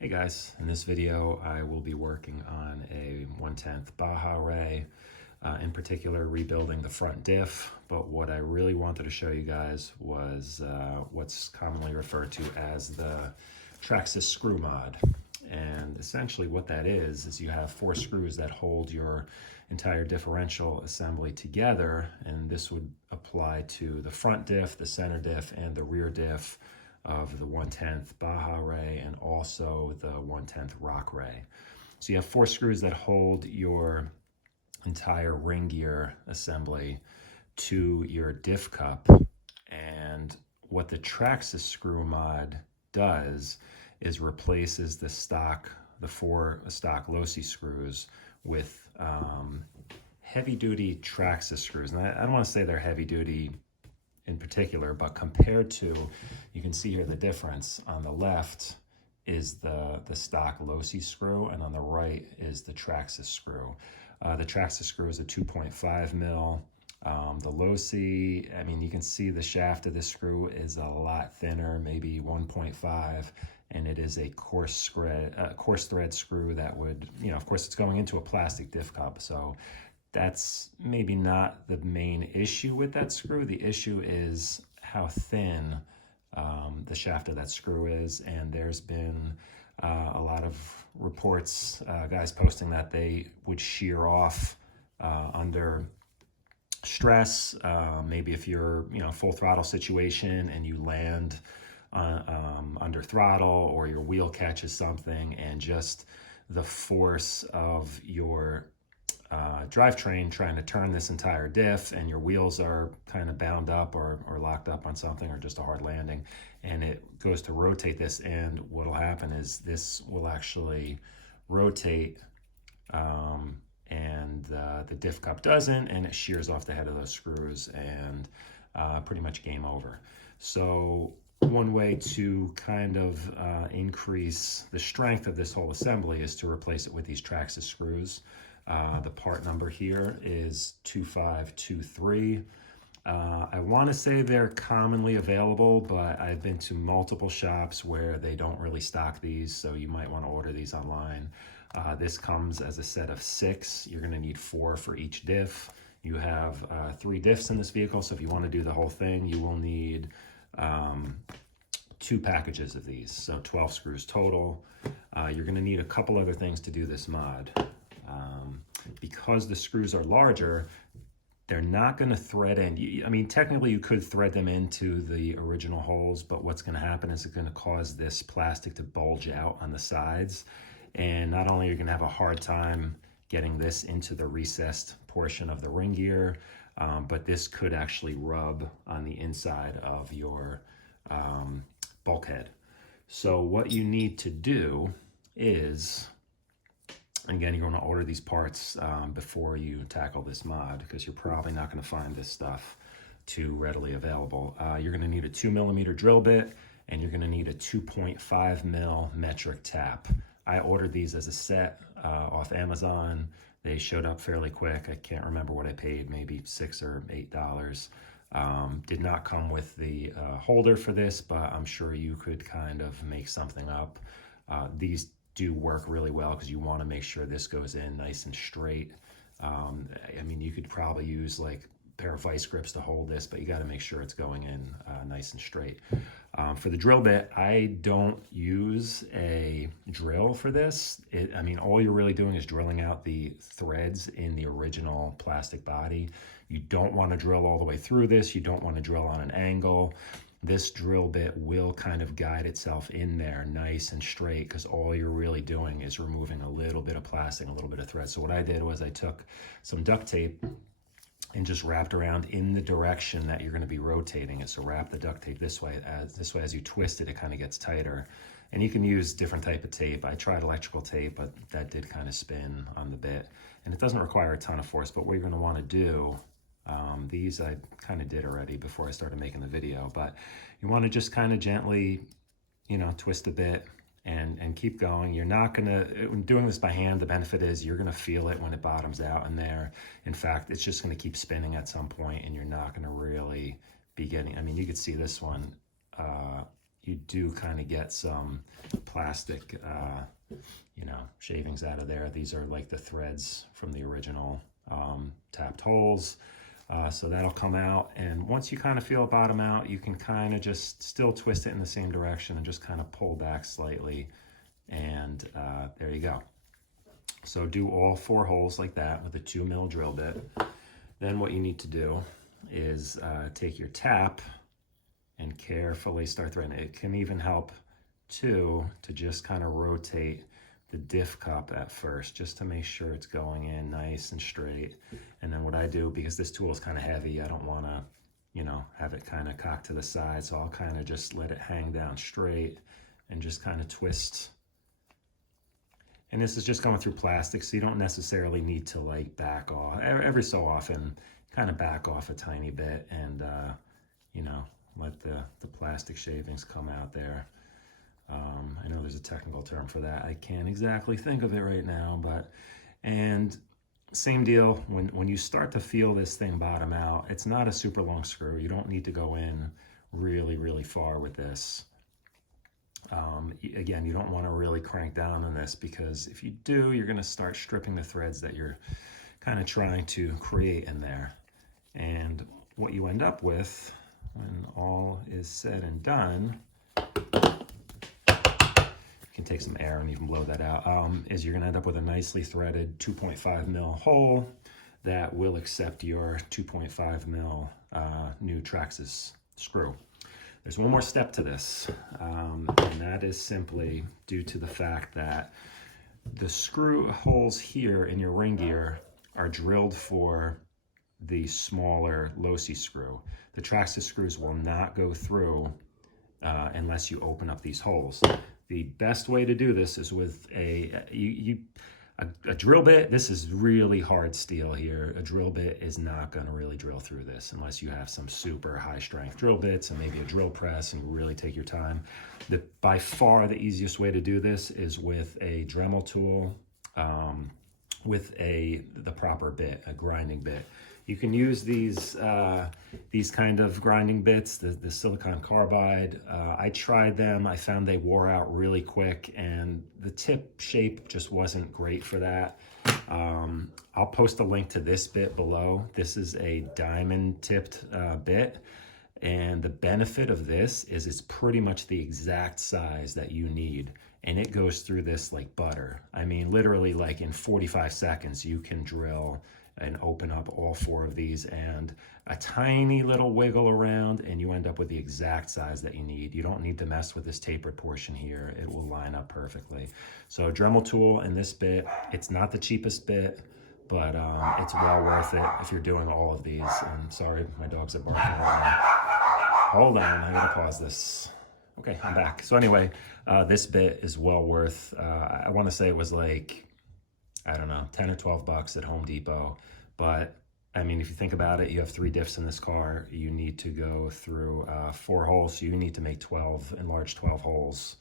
Hey guys, in this video I will be working on a 1/10 Baja Rey, in particular rebuilding the front diff, but what I really wanted to show you guys was what's commonly referred to as the Traxxas screw mod. And essentially what that is you have 4 screws that hold your entire differential assembly together, and this would apply to the front diff, the center diff, and the rear diff of the 1/10 Baja Rey and also the 1/10 Rock Rey. So you have 4 screws that hold your entire ring gear assembly to your diff cup. And what the Traxxas screw mod does is replaces the 4 stock Losi screws with heavy duty Traxxas screws. And I don't want to say they're heavy duty in particular, but compared to, you can see here the difference. On the left is the stock Losi screw, and on the right is the Traxxas screw. The Traxxas screw is a 2.5 mil. The Losi, I mean, you can see the shaft of this screw is a lot thinner, maybe 1.5, and it is a coarse thread screw that would, of course it's going into a plastic diff cup, so that's maybe not the main issue with that screw. The issue is how thin the shaft of that screw is, and there's been a lot of reports, guys posting that they would shear off under stress. Maybe if you're, full throttle situation and you land under throttle, or your wheel catches something, and just the force of your drivetrain trying to turn this entire diff, and your wheels are kind of bound up or locked up on something, or just a hard landing, and it goes to rotate this, and what will happen is this will actually rotate, and the diff cup doesn't, and it shears off the head of those screws, and pretty much game over. So one way to kind of increase the strength of this whole assembly is to replace it with these Traxxas screws. The part number here is 2523. I want to say they're commonly available, but I've been to multiple shops where they don't really stock these, so you might want to order these online. This comes as a set of 6. You're going to need 4 for each diff. You have 3 diffs in this vehicle, so if you want to do the whole thing, you will need 2 packages of these, so 12 screws total. You're going to need a couple other things to do this mod. Because the screws are larger, they're not going to thread in. I mean, technically you could thread them into the original holes, but what's going to happen is it's going to cause this plastic to bulge out on the sides. And not only are you going to have a hard time getting this into the recessed portion of the ring gear, but this could actually rub on the inside of your bulkhead. So what you need to do is, again, you're going to order these parts before you tackle this mod, because you're probably not going to find this stuff too readily available. You're going to need a 2mm drill bit, and you're going to need a 2.5 mil metric tap. I ordered these as a set off Amazon. They showed up fairly quick. I can't remember what I paid, maybe $6 or $8. Did not come with the holder for this, but I'm sure you could kind of make something up. These do work really well because you want to make sure this goes in nice and straight. I mean, you could probably use like a pair of vice grips to hold this, but you got to make sure it's going in nice and straight. For the drill bit, I don't use a drill for this. I mean, all you're really doing is drilling out the threads in the original plastic body. You don't want to drill all the way through this. You don't want to drill on an angle. This drill bit will kind of guide itself in there nice and straight, because all you're really doing is removing a little bit of plastic, a little bit of thread. So what I did was I took some duct tape and just wrapped around in the direction that you're going to be rotating it. So wrap the duct tape this way as you twist it, it kind of gets tighter. And you can use different type of tape. I tried electrical tape, but that did kind of spin on the bit. And it doesn't require a ton of force, but what you're going to want to do, these I kind of did already before I started making the video, but you want to just kind of gently, twist a bit and keep going. You're not going to, when doing this by hand, the benefit is you're going to feel it when it bottoms out in there. In fact, it's just going to keep spinning at some point, and you're not going to really be getting, I mean, you could see this one, you do kind of get some plastic, you know, shavings out of there. These are like the threads from the original tapped holes. So that'll come out, and once you kind of feel it bottom out, you can kind of just still twist it in the same direction and just kind of pull back slightly, and there you go. So do all 4 holes like that with a 2 mil drill bit. Then what you need to do is take your tap and carefully start threading. It can even help too to just kind of rotate the diff cup at first, just to make sure it's going in nice and straight. And then what I do, because this tool is kind of heavy, I don't want to, you know, have it kind of cocked to the side, so I'll kind of just let it hang down straight and just kind of twist. And this is just going through plastic, so you don't necessarily need to like back off. Every so often, kind of back off a tiny bit and, you know, let the plastic shavings come out there. I know there's a technical term for that. I can't exactly think of it right now, but, and same deal, when you start to feel this thing bottom out, it's not a super long screw. You don't need to go in really, really far with this. Again, you don't want to really crank down on this, because if you do, you're going to start stripping the threads that you're kind of trying to create in there. And what you end up with, when all is said and done, you can take some air and even blow that out, is you're going to end up with a nicely threaded 2.5 mil hole that will accept your 2.5 mil new Traxxas screw. There's one more step to this, and that is simply due to the fact that the screw holes here in your ring gear are drilled for the smaller Losi screw. The Traxxas screws will not go through unless you open up these holes. The best way to do this is with a drill bit. This is really hard steel here. A drill bit is not going to really drill through this unless you have some super high strength drill bits and maybe a drill press and really take your time. By far the easiest way to do this is with a Dremel tool, with the proper bit, a grinding bit. You can use these kind of grinding bits, the silicon carbide. I tried them. I found they wore out really quick, and the tip shape just wasn't great for that. I'll post a link to this bit below. This is a diamond tipped bit, and the benefit of this is it's pretty much the exact size that you need, and it goes through this like butter. I mean, literally like in 45 seconds, you can drill and open up all 4 of these, and a tiny little wiggle around and you end up with the exact size that you need. You don't need to mess with this tapered portion here. It will line up perfectly. So Dremel tool and this bit, it's not the cheapest bit, but it's well worth it if you're doing all of these. And sorry, my dogs are barking right now. Hold on, I gotta pause this. Okay, I'm back. So anyway, this bit is well worth, I wanna say it was like, I don't know, 10 or 12 bucks at Home Depot. But I mean, if you think about it, you have 3 diffs in this car. You need to go through 4 holes. So you need to make 12, enlarge 12 holes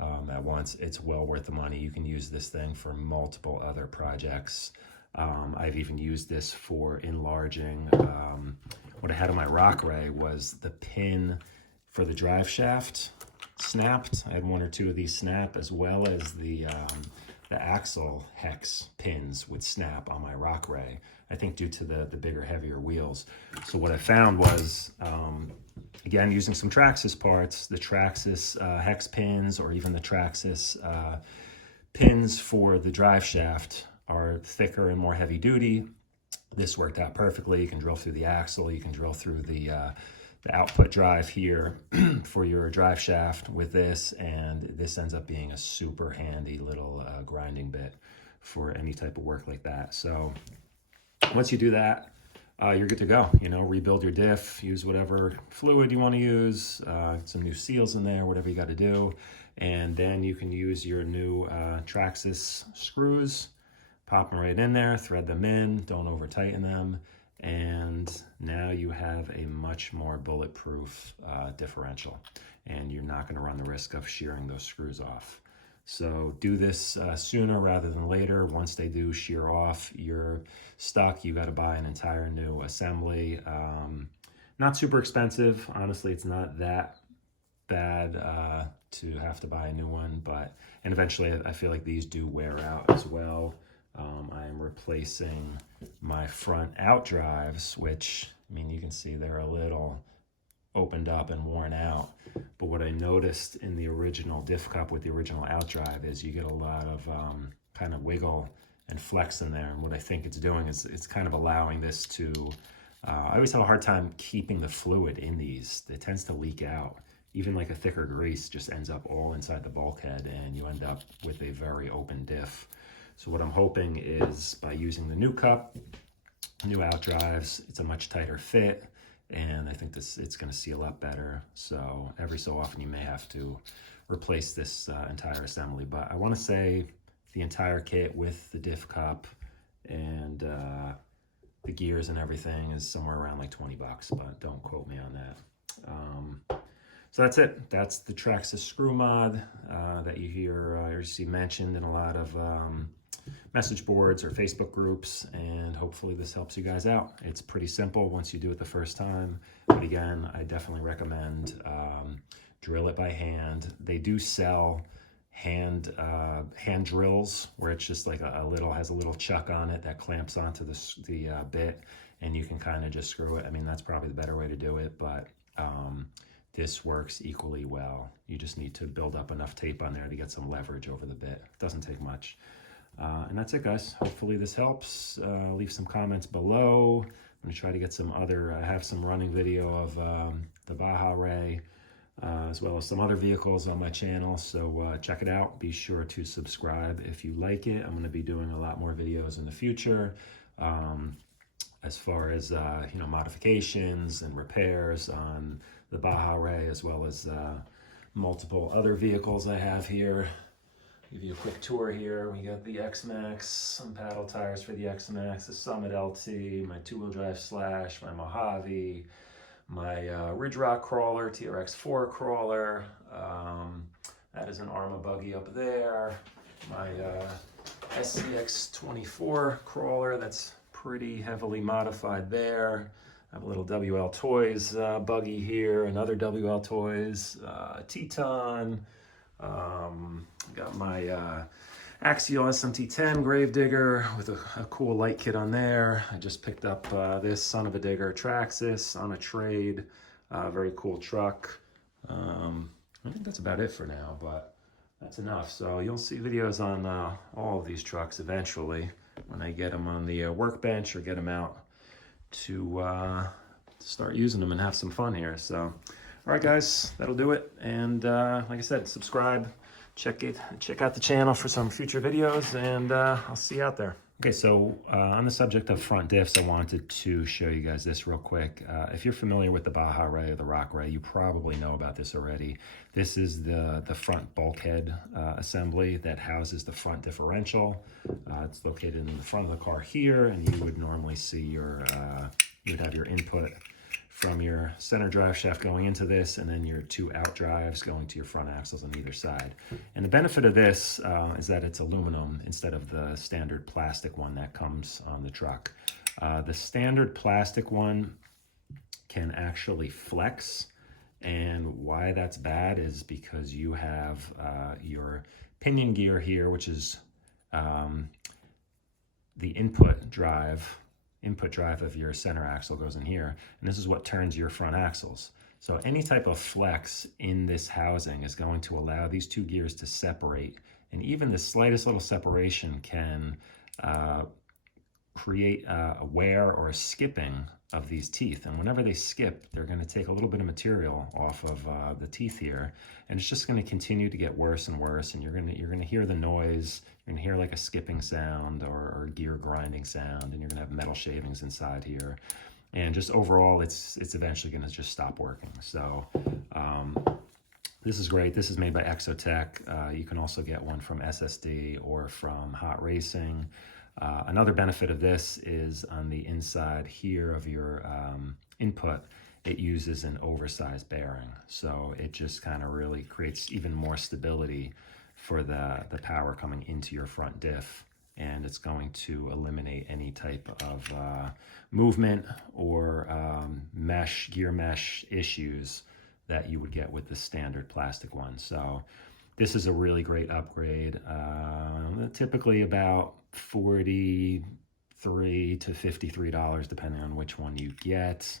at once. It's well worth the money. You can use this thing for multiple other projects. I've even used this for enlarging. What I had on my Rock Ray was the pin for the drive shaft snapped. I had 1 or 2 of these snap, as well as the axle hex pins would snap on my Rock Ray, I think due to the bigger, heavier wheels. So what I found was, again, using some Traxxas parts, the Traxxas hex pins, or even the Traxxas pins for the drive shaft are thicker and more heavy duty. This worked out perfectly. You can drill through the axle, you can drill through the output drive here for your drive shaft with this, and this ends up being a super handy little grinding bit for any type of work like that. So once you do that, you're good to go. You know, rebuild your diff, use whatever fluid you want to use, some new seals in there, whatever you got to do, and then you can use your new Traxxas screws, pop them right in there, thread them in, don't over tighten them, and now you have a much more bulletproof differential, and you're not going to run the risk of shearing those screws off. So do this sooner rather than later. Once they do shear off, you're stuck. You got to buy an entire new assembly. Not super expensive. Honestly, it's not that bad to have to buy a new one, and eventually I feel like these do wear out as well. I am replacing my front out drives, which, I mean, you can see they're a little opened up and worn out. But what I noticed in the original diff cup with the original out drive is you get a lot of kind of wiggle and flex in there. And what I think it's doing is it's kind of allowing this to, I always have a hard time keeping the fluid in these. It tends to leak out. Even like a thicker grease just ends up all inside the bulkhead and you end up with a very open diff. So what I'm hoping is by using the new cup, new out drives, it's a much tighter fit, and I think it's going to seal up better. So every so often you may have to replace this entire assembly, but I want to say the entire kit with the diff cup and the gears and everything is somewhere around like 20 bucks, but don't quote me on that. So that's it. That's the Traxxas screw mod that you hear or see mentioned in a lot of message boards or Facebook groups, and hopefully this helps you guys out. It's pretty simple once you do it the first time, but again, I definitely recommend drill it by hand. They do sell hand drills where it's just like has a little chuck on it that clamps onto the bit, and you can kind of just screw it. I mean, that's probably the better way to do it, but this works equally well. You just need to build up enough tape on there to get some leverage over the bit. It doesn't take much. And that's it, guys. Hopefully this helps. Leave some comments below. I'm going to try to get some I have some running video of the Baja Rey, as well as some other vehicles on my channel. So check it out. Be sure to subscribe if you like it. I'm going to be doing a lot more videos in the future. As far as, modifications and repairs on the Baja Rey, as well as multiple other vehicles I have here. Give you a quick tour here. We got the X-Max, some paddle tires for the X-Max, the Summit LT, my two-wheel drive Slash, my Mojave, my Ridge Rock crawler, TRX4 crawler. That is an Arma buggy up there. My SCX24 crawler, that's pretty heavily modified there. I have a little WL Toys buggy here, another WL Toys, Teton. Got my Axial SMT10 Gravedigger with a cool light kit on there. I just picked up this son of a digger Traxxas on a trade. Very cool truck. I think that's about it for now, but that's enough. So you'll see videos on all of these trucks eventually when I get them on the workbench or get them out to start using them and have some fun here. So, all right, guys, that'll do it. And like I said, subscribe, check out the channel for some future videos, and I'll see you out there. Okay, so on the subject of front diffs, I wanted to show you guys this real quick. If you're familiar with the Baja Rey or the Rock Rey, you probably know about this already. This is the front bulkhead assembly that houses the front differential. It's located in the front of the car here, and you would normally see you would have your input from your center drive shaft going into this, and then your two out drives going to your front axles on either side. And the benefit of this is that it's aluminum instead of the standard plastic one that comes on the truck. The standard plastic one can actually flex, and why that's bad is because you have your pinion gear here, which is the input drive of your center axle goes in here, and this is what turns your front axles. So any type of flex in this housing is going to allow these two gears to separate, and even the slightest little separation can create a wear or a skipping of these teeth. And whenever they skip, they're going to take a little bit of material off of the teeth here, and it's just going to continue to get worse and worse, and you're going to hear the noise. You're going to hear like a skipping sound or gear grinding sound, and you're going to have metal shavings inside here, and just overall it's eventually going to just stop working. So this is great. This is made by Exotech. You can also get one from SSD or from Hot Racing. Another benefit of this is on the inside here of your input, it uses an oversized bearing. So it just kind of really creates even more stability for the power coming into your front diff. And it's going to eliminate any type of movement or gear mesh issues that you would get with the standard plastic one. So this is a really great upgrade. Typically about $43 to $53, depending on which one you get.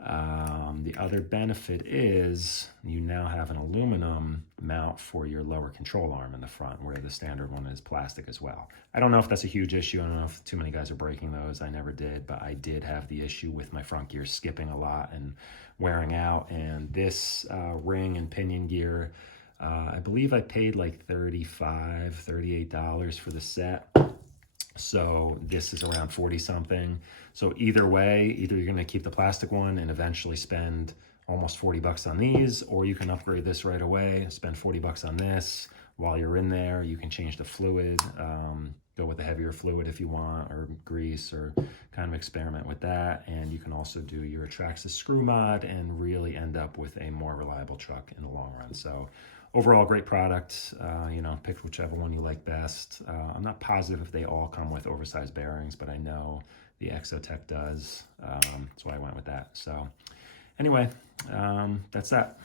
The other benefit is you now have an aluminum mount for your lower control arm in the front, where the standard one is plastic as well. I don't know if that's a huge issue. I don't know if too many guys are breaking those. I never did, but I did have the issue with my front gear skipping a lot and wearing out. And this ring and pinion gear, I believe I paid like $35, $38 for the set. So this is around 40 something. So either way, either you're gonna keep the plastic one and eventually spend almost 40 bucks on these, or you can upgrade this right away, spend 40 bucks on this. While you're in there, you can change the fluid, go with a heavier fluid if you want, or grease, or kind of experiment with that. And you can also do your Traxxas screw mod and really end up with a more reliable truck in the long run. So overall, great product. You know, pick whichever one you like best. I'm not positive if they all come with oversized bearings, but I know the Exotech does. That's why I went with that. So anyway, that's that.